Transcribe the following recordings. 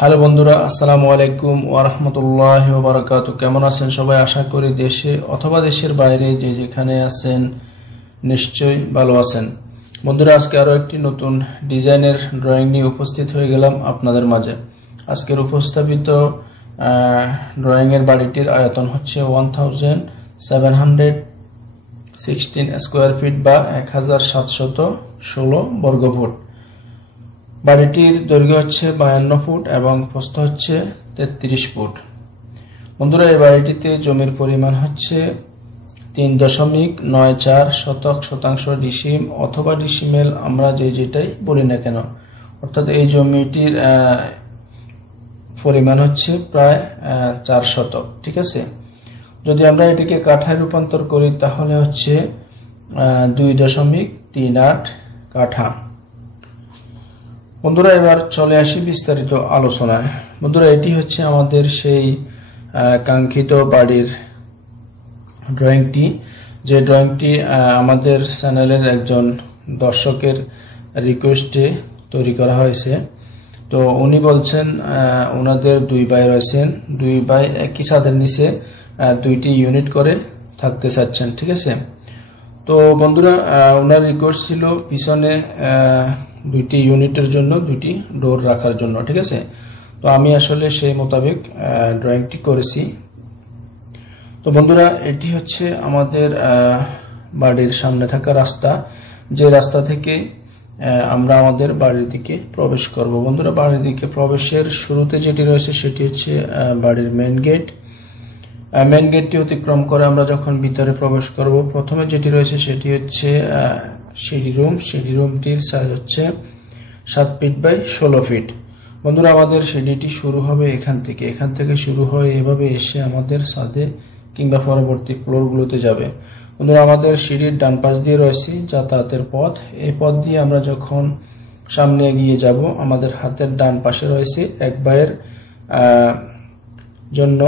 Hello বন্ধুরা, আসসালামু আলাইকুম ওয়া রাহমাতুল্লাহি ওয়া বারাকাতুহু। কেমন আছেন সবাই? আশা করি দেশে অথবা দেশের বাইরে যে যেখানে আছেন নিশ্চয়ই ভালো আছেন। বন্ধুরা, আজকে আরো একটি নতুন ডিজাইনের ড্রয়িং নিয়ে উপস্থিত হয়ে গেলাম আপনাদের মাঝে। আজকের উপস্থাপিত ড্রয়িং এর বাড়িটির আয়তন হচ্ছে 1716 স্কয়ার ফিট বা 1716 বর্গ ফুট। বাড়িটির দৈর্ঘ্য হচ্ছে 52 ফুট এবং প্রস্থ হচ্ছে 33 ফুট। বন্ধুরা, এই বাড়িটিতে জমির পরিমাণ হচ্ছে 3.94 শতাংশ ডিসিম অথবা ডিসিমেল, আমরা যেটাই বলি না কেন, অর্থাৎ এই জমিটির পরিমাণ হচ্ছে প্রায় 4 শতক। ঠিক আছে, যদি আমরা এটিকে কাঠায় রূপান্তর করি তাহলে হচ্ছে 2.38 কাঠা। বন্ধুরা, এবার চলে আসি বিস্তারিত আলোচনায়। বন্ধুরা, এটি হচ্ছে আমাদের সেই কাঙ্ক্ষিত বাড়ির ড্রয়িংটি, যে ড্রয়িংটি আমাদের চ্যানেলের একজন দর্শকের রিকোয়েস্টে তৈরি করা হয়েছে। তো উনি বলছেন ওনাদের 2 ভাই রয়েছেন, 2 ভাই একই ছাদের নিচে 2টি ইউনিট করে থাকতে চাচ্ছেন। ঠিক আছে, তো বন্ধুরা, ওনার রিকোয়েস্ট ছিল পিছনে 2টি ইউনিটের জন্য 2টি ডোর রাখার জন্য। ঠিক আছে, তো আমি আসলে সেই মোতাবেক ড্রয়িংটি করেছি। তো বন্ধুরা, এটি হচ্ছে আমাদের বাড়ির সামনে থাকা রাস্তা, যে রাস্তা থেকে আমরা আমাদের বাড়ির দিকে প্রবেশ করব। বন্ধুরা, বাড়ির দিকে প্রবেশের শুরুতে যেটি রয়েছে সেটি হচ্ছে বাড়ির মেইন গেট। মেইন গেটটি অতিক্রম করে আমরা যখন ভিতরে প্রবেশ করব, প্রথমে যেটি রয়েছে সেটি হচ্ছে সিঁড়ি রুম। সিঁড়ি রুমটির সাইজ হচ্ছে 7 ফিট বাই 16 ফিট। বন্ধুরা, আমাদের সিঁড়িটি শুরু হবে এখান থেকে শুরু হয়ে এভাবে এসে আমাদের ছাদে কিংবা পরবর্তী ফ্লোরগুলোতে যাবে। বন্ধুরা, আমাদের সিঁড়ির ডান পাশ দিয়ে রয়েছে যাতায়াতের পথ। এই পথ দিয়ে আমরা যখন সামনে এগিয়ে যাব, আমাদের হাতের ডান পাশে রয়েছে এক ভাইয়ের জন্য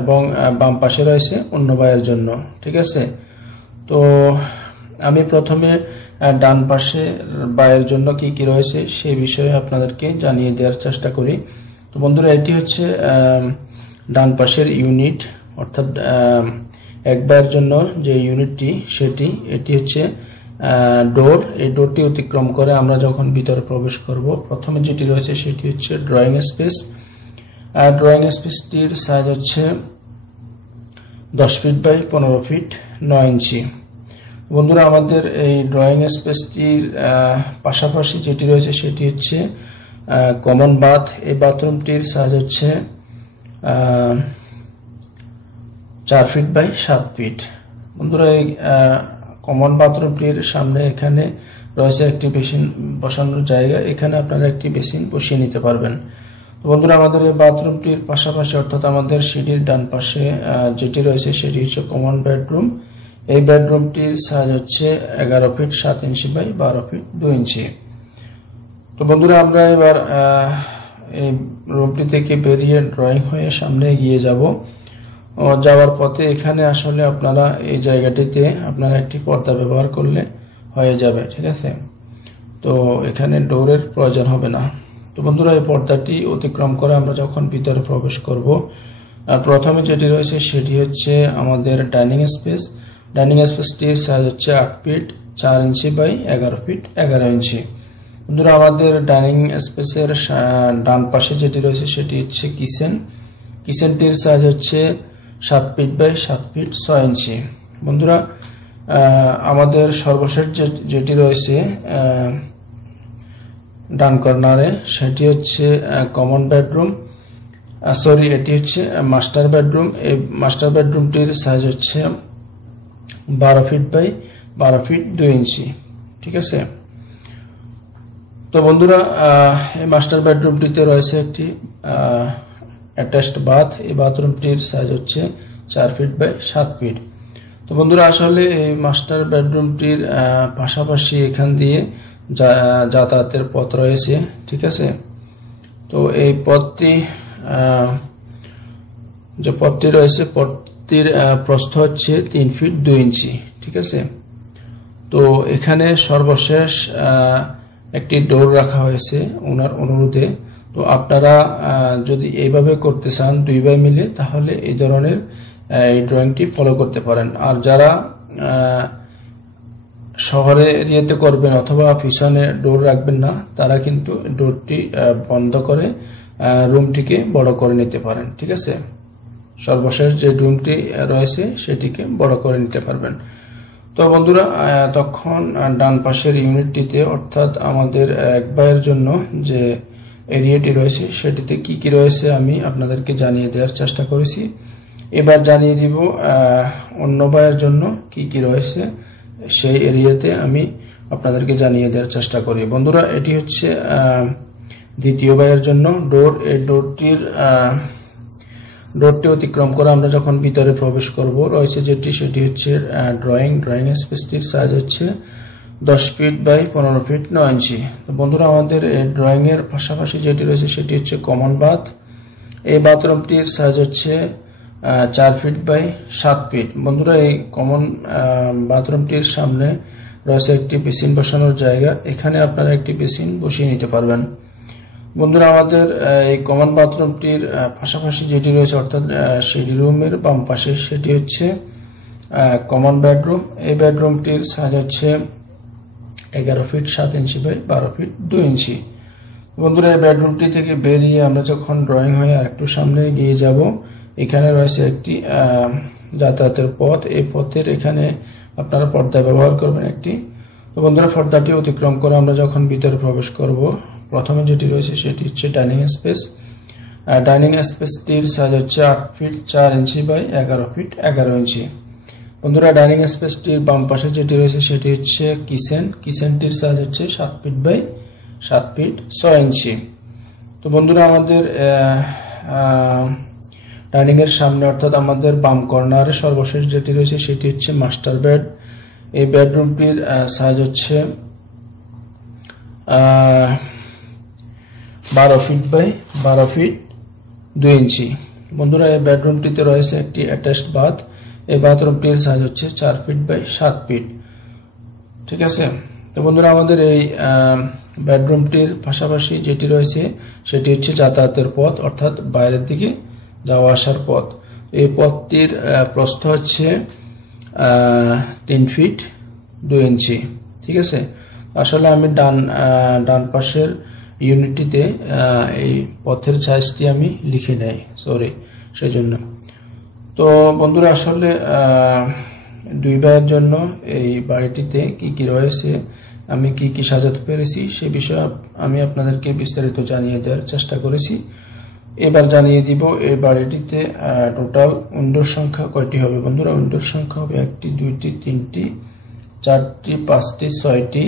এবং বাম পাশে রয়েছে অন্য ভাইয়ের জন্য। ঠিক আছে, তো আমি প্রথমে ডান পাশে ভাইয়ের জন্য কি কি রয়েছে সেই বিষয়ে আপনাদেরকে জানিয়ে দেওয়ার চেষ্টা করি। তো বন্ধুরা, এটি হচ্ছে ডান পাশের ইউনিট, অর্থাৎ এক ভাইয়ের জন্য যে ইউনিটটি এটি হচ্ছে ডোর। এই ডোরটি অতিক্রম করে আমরা যখন ভিতরে প্রবেশ করব, প্রথমে যেটি রয়েছে সেটি হচ্ছে ড্রয়িং স্পেস। ড্রয়িং স্পেসটির সাইজ হচ্ছে 10 ফিট বাই 15 ফিট 9 ইঞ্চি। বন্ধুরা, আমাদের এই ড্রয়িং স্পেসটির পাশাপাশি যেটি রয়েছে সেটি হচ্ছে কমন বাথ। এই বাথরুমটির সাইজ হচ্ছে 4 ফিট বাই 7 ফিট। বন্ধুরা, এই কমন বাথরুমটির সামনে এখানে রয়েছে একটি বেসিন বসানোর জায়গা, এখানে আপনারা একটি বেসিন বসিয়ে নিতে পারবেন। তো বন্ধুরা, আমাদের এই বাথরুমটির পাশাপাশি অর্থাৎ আমাদের সিঁড়ির ডান পাশে যেটি রয়েছে সেটি হচ্ছে কমন বেডরুম। এই বেডরুমটির সাইজ হচ্ছে 11 ফিট 7 ইঞ্চি বাই 12 ফিট 2 ইঞ্চি। তো বন্ধুরা, আমরা এবার এই রুমটি থেকে বেরিয়ে ড্রয়িং হয়ে সামনে এগিয়ে যাব। যাওয়ার পথে এখানে আসলে আপনারা এই জায়গাটিতে আপনারা একটি পর্দা ব্যবহার করলে হয়ে যাবে। ঠিক আছে, তো এখানে ডোরের প্রয়োজন হবে না। তো বন্ধুরা, এই পর্দাটি অতিক্রম করে আমরা যখন ভিতরে প্রবেশ করব, প্রথমে যেটি রয়েছে সেটি হচ্ছে আমাদের ডাইনিং স্পেস। ডাইনিং স্পেসটির সাইজ হচ্ছে 8 ফিট 4 ইঞ্চি বাই 11 ফিট 11 ইঞ্চি। বন্ধুরা, আমাদের ডাইনিং স্পেসের ডান পাশে যেটি রয়েছে সেটি হচ্ছে কিচেন। কিচেনটির সাইজ হচ্ছে 7 ফিট বাই 7 ফিট 6 ইঞ্চি। বন্ধুরা, আমাদের সর্বশেষ যেটি রয়েছে ডান কর্নারে সেটি হচ্ছে কমন বেডরুম, এটি হচ্ছে মাস্টার বেডরুম। এই মাস্টার বেডরুমটির সাইজ হচ্ছে 12 ফিট বাই 12 ফিট 2 ইঞ্চি। ঠিক আছে, তো বন্ধুরা, এই মাস্টার বেডরুমটিতে রয়েছে একটি অ্যাটাচড বাথ। এই বাথরুমটির সাইজ হচ্ছে 4 ফিট বাই 7 ফিট। তো বন্ধুরা, আসলে এই মাস্টার বেডরুমটির পাশাপাশি এখান দিয়ে যাতায়াতের পথ রয়েছে। ঠিক আছে, তো এই পথটি যে পথটি রয়েছে পথটির প্রস্থ হচ্ছে 3 ফিট 2 ইঞ্চি। ঠিক আছে, তো এখানে সর্বশেষ একটি ডোর রাখা হয়েছে ওনার অনুরোধে। তো আপনারা যদি এইভাবে করতে চান 2 ভাই মিলে, তাহলে এই ধরনের এই ড্রয়িংটি ফলো করতে পারেন। আর যারা শহরে এরিয়াতে করবেন অথবা পিছনে ডোর রাখবেন না, তারা কিন্তু ডোরটি বন্ধ করে রুমটিকে বড় করে নিতে পারেন। ঠিক আছে, সর্বশেষ যে রুমটি রয়েছে সেটিকে বড় করে নিতে পারবেন। তো বন্ধুরা, তখন ডান পাশের ইউনিটটিতে অর্থাৎ আমাদের 1 ভাইয়ের জন্য যে এরিয়াটি রয়েছে সেটিতে কি কি রয়েছে আমি আপনাদেরকে জানিয়ে দেওয়ার চেষ্টা করেছি। এবার জানিয়ে দিব অন্য ভাইয়ের জন্য কি কি রয়েছে, সেই এরিয়াতে আমি আপনাদেরকে জানিয়ে দেওয়ার চেষ্টা করি। বন্ধুরা, এটি হচ্ছে দ্বিতীয় ভাইয়ের জন্য ডোর। এই ডোরটি অতিক্রম করে আমরা যখন ভিতরে প্রবেশ করব, রয়েছে সেটি হচ্ছে ড্রয়িং স্পেসটির সাইজ হচ্ছে 10 ফিট বাই 15 ফিট 9 ইঞ্চি। তো বন্ধুরা, আমাদের এই ড্রয়িং এর পাশাপাশি যেটি রয়েছে সেটি হচ্ছে কমন বাথ। এই বাথরুমটির সাইজ হচ্ছে 4 ফিট বাই 7 ফিট। বন্ধুরা, এই কমন বাথরুমটির সামনে রয়েছে একটি বেসিন বসানোর জায়গা, এখানে আপনারা একটি বেসিন বসিয়ে নিতে পারবেন। বন্ধুরা, আমাদের এই কমন বাথরুমটির পাশাপাশি যেটি রয়েছে অর্থাৎ সিঁড়ি রুমের বাম পাশে সেটি হচ্ছে কমন বেডরুম। এই বেডরুমটির সাইজ হচ্ছে 11 ফিট 7 ইঞ্চি বাই 12 ফিট 2 ইঞ্চি। বন্ধুরা, এই বেডরুমটি থেকে বেরিয়ে আমরা যখন ড্রয়িং হয়ে আরেকটু সামনে এগিয়ে যাব, এখানে রয়েছে একটি যাতায়াতের পথ। এই পথের এখানে আপনারা পর্দা ব্যবহার করবেন একটি। তো বন্ধুরা, পর্দাটি অতিক্রম করে আমরা যখন ভিতরে প্রবেশ করব, প্রথমে যেটি রয়েছে সেটি হচ্ছে ডাইনিং স্পেস। ডাইনিং স্পেসটির সাইজ হচ্ছে 8 ফিট 4 ইঞ্চি বাই 11 ফিট 11 ইঞ্চি। বন্ধুরা, ডাইনিং স্পেসটির বাম পাশে যেটি রয়েছে সেটি হচ্ছে কিচেনটির সাইজ হচ্ছে 7 ফিট বাই 7 ফিট 6 ইঞ্চি। তো বন্ধুরা, আমাদের ডাইনিং এর সামনে অর্থাৎ আমাদের বাম কর্নারে সর্বশেষ যেটি রয়েছে সেটি হচ্ছে মাস্টার বেড। এই বেডরুমটির সাইজ হচ্ছে 12 ফিট বাই 12 ফিট 2 ইঞ্চি। বন্ধুরা, এই বেডরুমটিতে রয়েছে একটি অ্যাটাচড বাথ। এই বাথরুমটির সাইজ হচ্ছে 4 ফিট বাই 7 ফিট। ঠিক আছে। তো বন্ধুরা, আমাদের এই বেডরুমটির পাশাপাশি যেটি রয়েছে সেটি হচ্ছে যাতায়াতের পথ অর্থাৎ বাইরের দিকে যাওয়া আসার পথ। এই পথটির প্রস্থ হচ্ছে 3 ফিট 2 ইঞ্চি। ঠিক আছে। আসলে আমি ডান পাশের ইউনিটটিতে এই পথের সাইজটি আমি লিখে নেই, সরি সেজন্য। তো বন্ধুরা, আসলে 2 ভাইয়ের জন্য এই বাড়িটিতে কি কি রয়েছে, আমি কি কি সাজাতে পেরেছি সে বিষয়ে আমি আপনাদেরকে বিস্তারিত জানিয়ে দেওয়ার চেষ্টা করেছি। এবার জানিয়ে দিব এই বাড়িটিতে টোটাল উইন্ডোর সংখ্যা কয়টি হবে। বন্ধুরা, উইন্ডোর সংখ্যা হবে 1টি 2টি 3টি 4টি 5টি 6টি,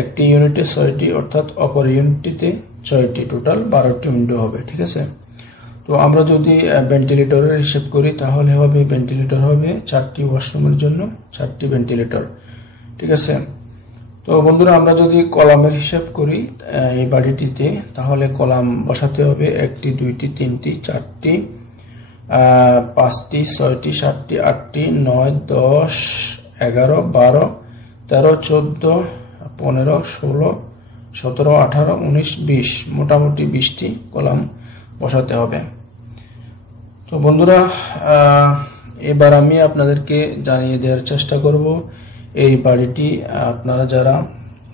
একটি ইউনিটে 6টি অর্থাৎ অপর ইউনিটটিতে 6টি, টোটাল 12টি উইন্ডো হবে। ঠিক আছে। তো আমরা যদি ভেন্টিলেটরের হিসেব করি তাহলে হবে ভেন্টিলেটর হবে 4টি, ওয়াশরুমের জন্য 4টি ভেন্টিলেটর। ঠিক আছে। তো বন্ধুরা, আমরা যদি কলামের হিসাব করি এই বাড়িটিতে, তাহলে কলাম বসাতে হবে 1টি 2টি 3টি 4টি 5টি 6টি 7টি 8টি 9 10 11 12 13 14 15 16 17 18 19 20, মোটামুটি 20টি কলাম বসাতে হবে। তো বন্ধুরা, এবার আমি আপনাদেরকে জানিয়ে দেওয়ার চেষ্টা করব এই বাড়িটি আপনারা যারা,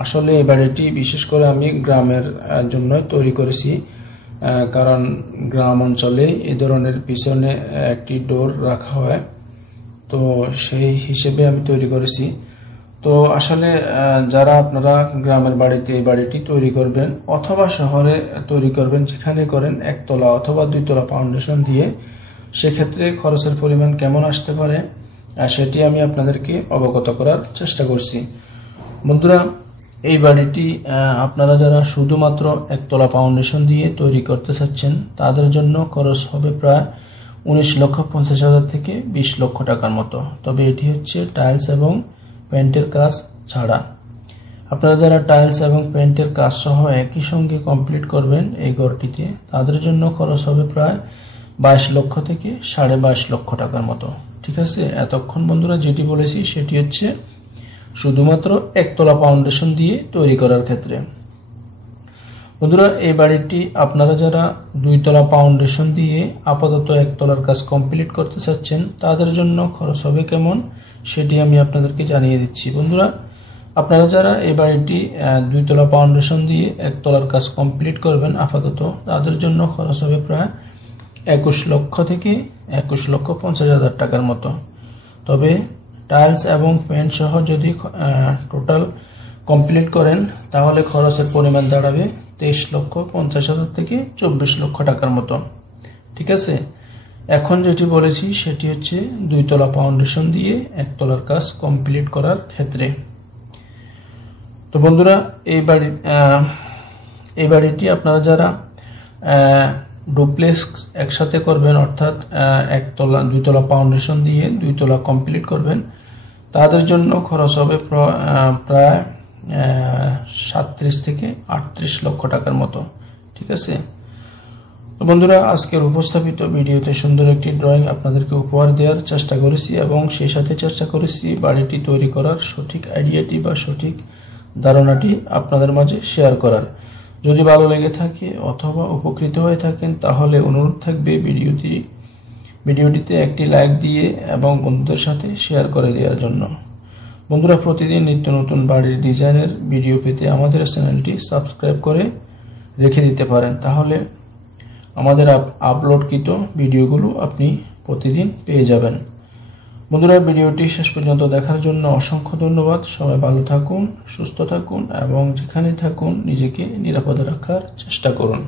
আসলে এই বাড়িটি বিশেষ করে আমি গ্রামের জন্য তৈরি করেছি, কারণ গ্রাম অঞ্চলে এই ধরনের পিছনে একটি ডোর রাখা হয়, তো সেই হিসেবে আমি তৈরি করেছি। তো আসলে যারা আপনারা গ্রামের বাড়িতে এই বাড়িটি তৈরি করবেন অথবা শহরে তৈরি করবেন, যেখানে করেন 1 তলা অথবা 2 তলা ফাউন্ডেশন দিয়ে, সেক্ষেত্রে খরচের পরিমাণ কেমন আসতে পারে সেটি আমি আপনাদেরকে অবগত করার চেষ্টা করছি। বন্ধুরা, এই বাড়িটি আপনারা যারা শুধুমাত্র 1 তলা ফাউন্ডেশন দিয়ে তৈরি করতে চাচ্ছেন তাদের জন্য খরচ হবে প্রায় 19,50,000 থেকে 20 লক্ষ টাকার মতো। তবে এটি হচ্ছে টাইলস এবং পেইন্টের কাজ ছাড়া। আপনারা যারা টাইলস এবং পেইন্টের কাজ সহ একই সঙ্গে কমপ্লিট করবেন এই ঘরটিতে, তাদের জন্য খরচ হবে প্রায় 22 লক্ষ থেকে 22.5 লক্ষ টাকার মতো। ঠিক আছে। এতক্ষণ বন্ধুরা যেটি বলেছি সেটি হচ্ছে শুধুমাত্র 1 তলা ফাউন্ডেশন দিয়ে তৈরি করার ক্ষেত্রে। বন্ধুরা, এই বাড়িটি আপনারা যারা 2 তলা ফাউন্ডেশন দিয়ে আপাতত 1 তলার কাজ কমপ্লিট করতে চাচ্ছেন তাদের জন্য খরচ হবে কেমন সেটি আমি আপনাদেরকে জানিয়ে দিচ্ছি। বন্ধুরা, আপনারা যারা এই বাড়িটি 2 তলা ফাউন্ডেশন দিয়ে 1 তলার কাজ কমপ্লিট করবেন আপাতত, তাদের জন্য খরচ হবে প্রায় 21 লক্ষ থেকে 21,50,000 টাকার মতো। তবে টাইলস এবং পেন্ট সহ যদি টোটাল কমপ্লিট করেন তাহলে খরচের পরিমাণ দাঁড়াবে 23,50,000 থেকে 24 লক্ষ টাকার মতো। ঠিক আছে, এখন যেটি বলেছি সেটি হচ্ছে 2 তলা ফাউন্ডেশন দিয়ে 1 তলার কাজ কমপ্লিট করার ক্ষেত্রে। তো বন্ধুরা, এই বাড়িটি আপনারা যারা ডুপ্লেক্স একসাথে করবেন, অর্থাৎ 2 তলা ফাউন্ডেশন দিয়ে 2 তলা কমপ্লিট করবেন, তাদের জন্য খরচ হবে প্রায় 37 থেকে 38 লক্ষ টাকার মতো। ঠিক আছে, তো বন্ধুরা, আজকের উপস্থাপিত ভিডিওতে সুন্দর একটি ড্রয়িং আপনাদেরকে উপহার দেওয়ার চেষ্টা করেছি এবং সেই সাথে চেষ্টা করেছি বাড়িটি তৈরি করার সঠিক আইডিয়াটি বা সঠিক ধারণাটি আপনাদের মাঝে শেয়ার করার। যদি ভালো লেগে থাকে অথবা উপকৃত হয়ে থাকেন তাহলে অনুরোধ থাকবে ভিডিওটিতে একটি লাইক দিয়ে এবং বন্ধুদের সাথে শেয়ার করে দেওয়ার জন্য। বন্ধুরা, প্রতিদিন নিত্য নতুন বাড়ির ডিজাইনের ভিডিও পেতে আমাদের চ্যানেলটি সাবস্ক্রাইব করে রেখে দিতে পারেন, তাহলে আমাদের আপলোডকৃত ভিডিওগুলো আপনি প্রতিদিন পেয়ে যাবেন। বন্ধুরা, ভিডিওটি শেষ পর্যন্ত দেখার জন্য অসংখ্য ধন্যবাদ। সবাই ভালো থাকুন, সুস্থ থাকুন এবং যেখানে থাকুন নিজেকে নিরাপদে রাখার চেষ্টা করুন।